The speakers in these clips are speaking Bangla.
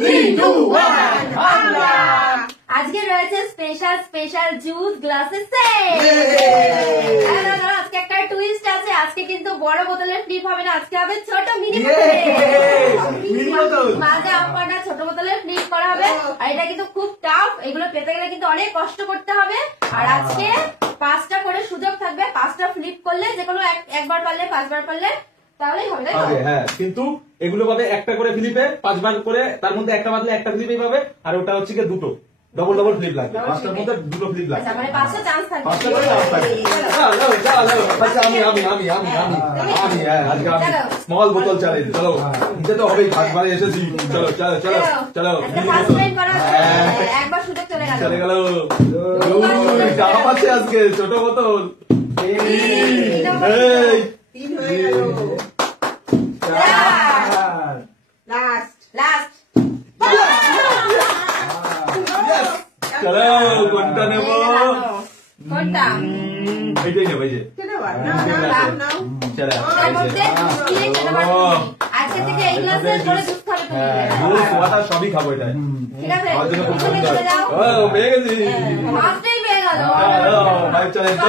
3, 2, 1 বাংলা। আজকে রয়েছে স্পেশাল স্পেশাল জুস গ্লাসের সেট। আজকে একটা টুইস্ট আছে, আজকে কিন্তু বড় বোতলের ফ্লিপ হবে না, আজকে হবে ছোট মিনি বোতল। মাঝে আপনারা ছোট বোতলের ফ্লিপ করা হবে। আর এটা কিন্তু খুব টাফ, এগুলো পেতে গেলে কিন্তু অনেক কষ্ট করতে হবে। আর আজকে 5টা করে সুযোগ থাকবে, 5টা ফ্লিপ করলে যে কোনো একবার পারলে 5বার পারলে তাহলেই হবে, তাই তো? হ্যাঁ, কিন্তু এগুলো পাবে একটা করে ফ্লিপে 5বার করে, তার মধ্যে একটা বাদলে একটা ফ্লিপেই পাবে। আর ওটা হচ্ছে কি দুটো ডবল ডবল ফ্লিপ লাগবে, 5টার মধ্যে দুটো ফ্লিপ লাগবে। আচ্ছা, মানে 5টা চান্স থাকবে। 5টা করে চান্স থাকবে। আচ্ছা, আমি আজকে আমি স্মল বোতল চ্যালেঞ্জ। চলো, নিতে তো হবেই, 5বারে এসেছি। চলো চলো চলো চলো, একবার সুযোগ চলে গেল। চলে গেল। চাপ আছে আজকে, ছোট বোতল। তিন হয়ে গেল। Last last. চলো, কোনটা নেব? কোনটা? এইটাই নেব, এই যে। চলো, আজকে থেকে এই গ্লাসে করে দুধ খাবে তুমি। জুস ওয়াটার সবই খাবো এটা। ঠিক আছে, আমার জন্য খুব তুমি সুন্দর। চলে যাও। ও, পেয়ে গেছি। ফার্স্টেই পেয়ে গেল। ভাই চলেন তো,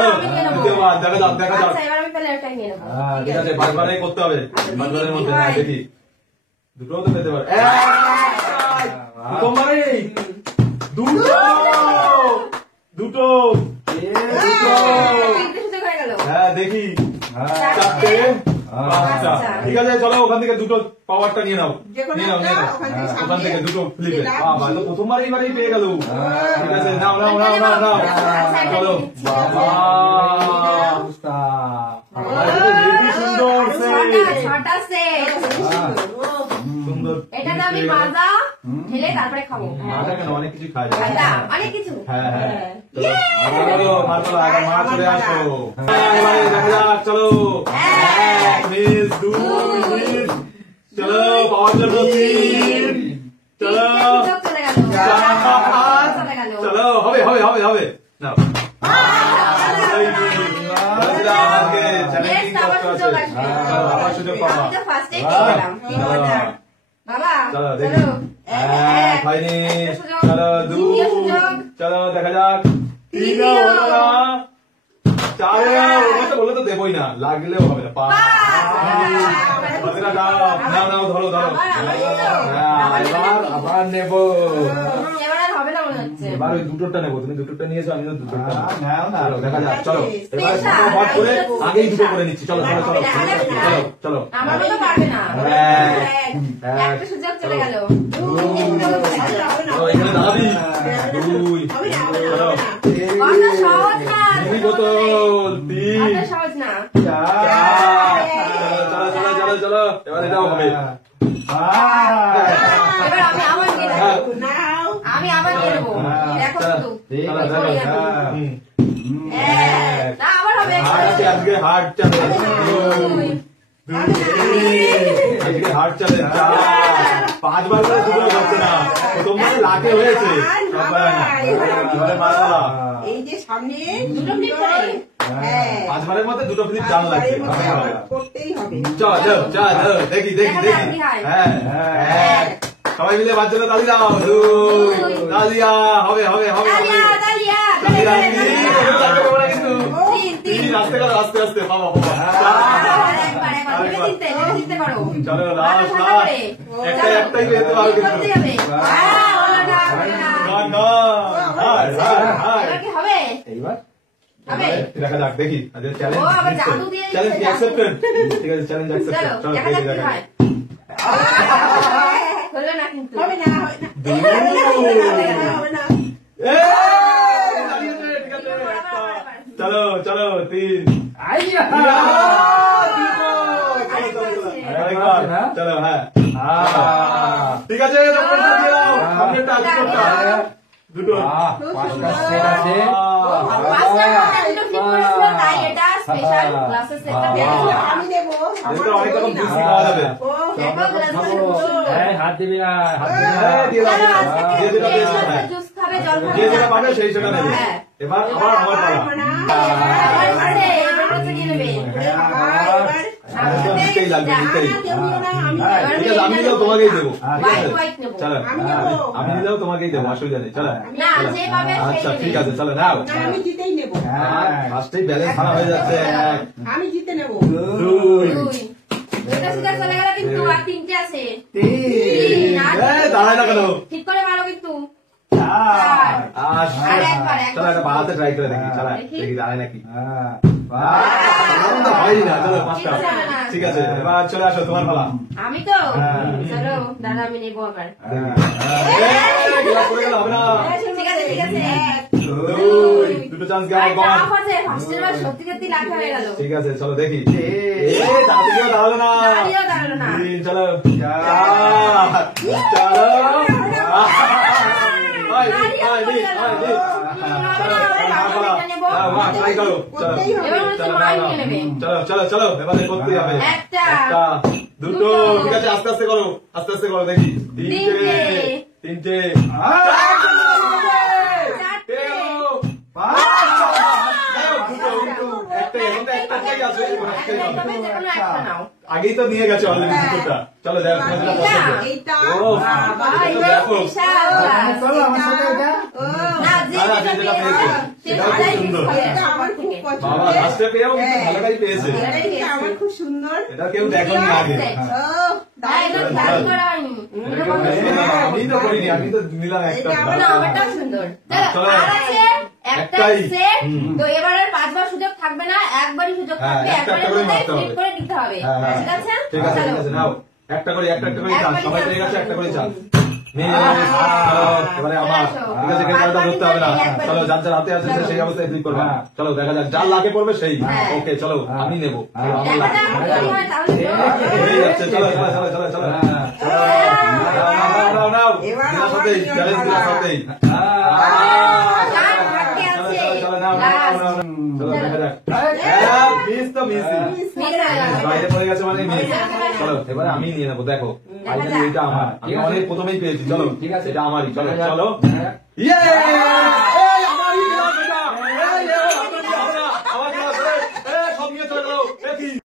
দেখা যাক দেখা যাক। আচ্ছা, এবার আমি তাহলে ওটাই নিয়ে নেবো। ঠিক আছে, বারবারই করতে হবে। বারবারের মধ্যে না, দেখি দুটো তো পেতে পারে। প্রথমবারে দুটো দুটো তিনটে সুযোগ হয়ে গেল। হ্যাঁ, দেখি 4টে 5টা। ঠিক আছে, চলো ওখান থেকে দুটো পাওয়ারটা নিয়ে নাও, নিয়ে নাও, নিয়ে নাও। ওখান থেকে দুটো ফ্লিপে। বাবা, তো প্রথমবার এইবারই পেয়ে গেল। ঠিক আছে, নাও নাও নাও নাও নাও। চলো বাবা, সুন্দর ছটা সেট। সুন্দর। এটাতে আমি মাজা ঢেলে তারপরে খাবো। মাজা কেন, অনেক কিছু খাই। অনেক কিছু। হ্যাঁ হ্যাঁ, চলো মা চলে আসো। এবারে দেখা যাক, চলো 1 মিস 2 মিস, চলো পাওয়ার জন্য 3, চলো চলে গেল। 4, চলে গেল। চলো হবে হবে হবে হবে। নাও, আবার সুযোগ পাবা। আমি তো ফার্স্টেই পেয়ে গেলাম। বাবা, চলো চলো। দেখি। হয়নি। চলো 2, চলো দেখা যাক। 3 হলো না, 4 বলে তো দেবই না, লাগলেও হবে না। 5, নাও নাও, ধরো ধরো। এবার আবার নেবো। এবার আর হবে না মনে হচ্ছে। এবার ওই দুটোটা নেবো, তুমি দুটোটা নিয়েছো, আমিও দুটোটা নাও না, চলো দেখা যাক। চলো এবার ফটাফট করে আগেই দুটো করে নিচ্ছি। চলো চলো চলো চলো চলো। আমার মতো পারবে না। একটা সুযোগ চলে গেল। এখানে দাঁড়াবি। 2, চলো অত সহজ না। মিনি বোতল। 3, অত সহজ না। 4, চলো চলো চলো চলো। এবার এটাও হবে। এবার আমি আবার নিয়ে নেবো। আমি আবার নিয়ে নেবো। দেখো শুধু। চলো দেখো। না, আবার হবে। হার্ট আছে আজকে, হার্ট চলে। আজকে হার্ট চলে। 5বার করে দুটো হচ্ছে না, প্রথমবার লাখে হয়েছে। এই যে সামনে দুটো ফ্লিপ করে। 5বারের মধ্যে দুটো ফ্লিপ জান লাগছে। করতেই হবে। চল চল চল, দেখি দেখি দেখি। হ্যাঁ হ্যাঁ, সবাই মিলে বাদ জন্য তালি দাও। 2, তালিয়া হবে হবে হবে। তালিয়া, তালিয়া, তালিয়া, তালিয়া। কিন্তু 3 আস্তে করো, আস্তে আস্তে। বাবা বাবা, একবার, একবার। ভেবে চিনতে, ভেবে চিনতে করো। চলো লাস্ট ঠান্ডা লাস্ট। করে। একটাই একটাই যেতে পারো কিন্তু। করতেই হবে। হলো না, হলো না। না না, হায় হায় হায়। এবার কি হবে? এইবার হবে? দেখা যাক, দেখি। আজ চ্যালেঞ্জ ও, আবার জাদু দিয়ে দিচ্ছে, চ্যালেঞ্জ জাদু। অ্যাকসেপ্টেড। ঠিক আছে, চ্যালেঞ্জ অ্যাকসেপ্টেড। চলো, চলো দেখা যাক দেখি কি হয়। হলো না কিন্তু। হবে না, হবে না। হবে না। চলো চলো 3, চলো। হ্যাঁ ঠিক আছে, দুটো। পাঁচটা সেট আছে। পাঁচটা দুটো ফ্লিপ করেছিল, তাই এটা স্পেশাল গ্লাসের সেটটা পেয়ে গেলাম। আমি দেবো। অনেক রকম জুস খাওয়া যাবে। দেখো গ্লাসটা খুব সুন্দর। হাত দিবি না, হাত দিবি না। দিয়ে দাও, চলো, আজকে দিয়ে থেকে দিলাম, দিয়ে দিলাম। গ্লাসের জুস খাবে, জল খাবে যে না। যেটা পাবে সেই সেটা নেবে। হ্যাঁ। এবার আবার আমার পালা। আবার পাশে, এবার হচ্ছে কি নেবে? এবার নিতেই লাগবে, নিতেই। না, কেউ নিও না, আমি হ্যাঁ, নেবো। ঠিক আছে, আমি নিলেও তোমাকেই দেবো। ঠিক আছে? হোয়াইট নেবো। চলো, আমি নেবো। আমি নিলেও তোমাকেই দেবো, অসুবিধা নেই। চলো। না, যে পাবে সেই আচ্ছা, নেবে। ঠিক আছে, চলো নাও। না, আমি জিতেই নেবো। ফার্স্টেই ব্যালেন্স খারাপ হয়ে যাচ্ছে। এক, আমি জিতে নেবো। দুই, দুই। দুইটা সিধা চলে গেল কিন্তু, আর তিনটে আছে। তিন। দাঁড়ায় না কেন? ঠিক করে মারো কিন্তু। আর আর একবার, চলো একটা বাড়াতে ট্রাই করে দেখি। চলো, দেখি। দেখি দাঁড়ায় নাকি। হয়ই না, চলো পাঁচটা। ঠিক আছে, এবার চলে আসো, তোমার পালা। আমি তো চলো দাদা, আমি নেবো আবার। গ্লাস পড়ে গেল, হবে না। ঠিক আছে, ঠিক আছে। দুই, দুটো চান্স গেল, আর গন। টাফ আছে, ফার্স্টের বার সত্যি সত্যি লাখ হয়ে গেল। ঠিক আছে, চলো দেখি। তাড়াতাড়িও দাঁড়ালো না। দাঁড়িয়েও দাঁড়ালো না। তিন, চলো। চার, চলো। চলো চলো, এবারে করতেই হবে। একটা, দুটো, ঠিক আছে, আস্তে আস্তে করো, আস্তে আস্তে করো, দেখি। তিনটে, তিনটে, আগেই তো নিয়ে গেছে অলরেডি দুটোটা। চলো দেখো কোনটা পছন্দ। এইটা, ও, বাবা, এটা তো ব্যাপক। চলো আমার সাথে এটা। ও, এটা আমার খুব পছন্দ। বাবা লাস্টে পেয়েও কিন্তু ভালোটাই পেয়েছে। এটা আমার খুব সুন্দর। এটা কেউ দেখেনি আগে। ও, দারুণ। আমি তো করিনি, আমি তো নিলাম একটা। এটা আমার আমারটাও সুন্দর। চলো। আর আছে একটা একটাই। সেট, তো এবার আর 5 বার সুযোগ থাকবে না, একবারই সুযোগ হ্যাঁ, থাকবে, একটা একবারের করে মধ্যে মারতে হবে। ফ্লিপ করে দিতে হবে। হ্যাঁ, হ্যাঁ। ঠিক আছে? ঠিক আছে, ঠিক চলো। আছে, নাও একটা করে, একটা করে চান্স। একবারই সবাই chance পেয়ে গেছে, একটা করে হবে। চান্স। চলো, এবারে আমার। ঠিক আছে, কেউ কারোটা ধরতে হবে না। চলো, যার যার হাতে আছে সে সেই অবস্থায় ক্লিক করবে। চলো দেখা যাক, যার লাগে পড়বে সেই। হ্যাঁ। ওকে, চলো, আমি নেবো। চলো, আমার দেখা লাগে। যাক যদি হয় তাহলে তো। হয়ে যাচ্ছে, চলো চলো চলো চলো চলো। নাও, নাও, নাও। এবার দিলার আমার সাথেই, নিয়ম চ্যালেঞ্জ দিলার করা। সাথেই। চার বাকি চলো, আছে। চলো, চলো, নাও, নাও, নাও, নাও। চলো, দেখা যাক। মিস তো মিসই। বাইরে পড়ে গেছে মানে মিস। চলো, এবারে আমি নিয়ে নেবো, দেখো। ফাইনালি এটা আমার। আমি অনেক প্রথমেই পেয়েছি। চলো, ঠিক আছে। এটা আমারই। চলো, চলো। হ্যাঁ। ইয়ে!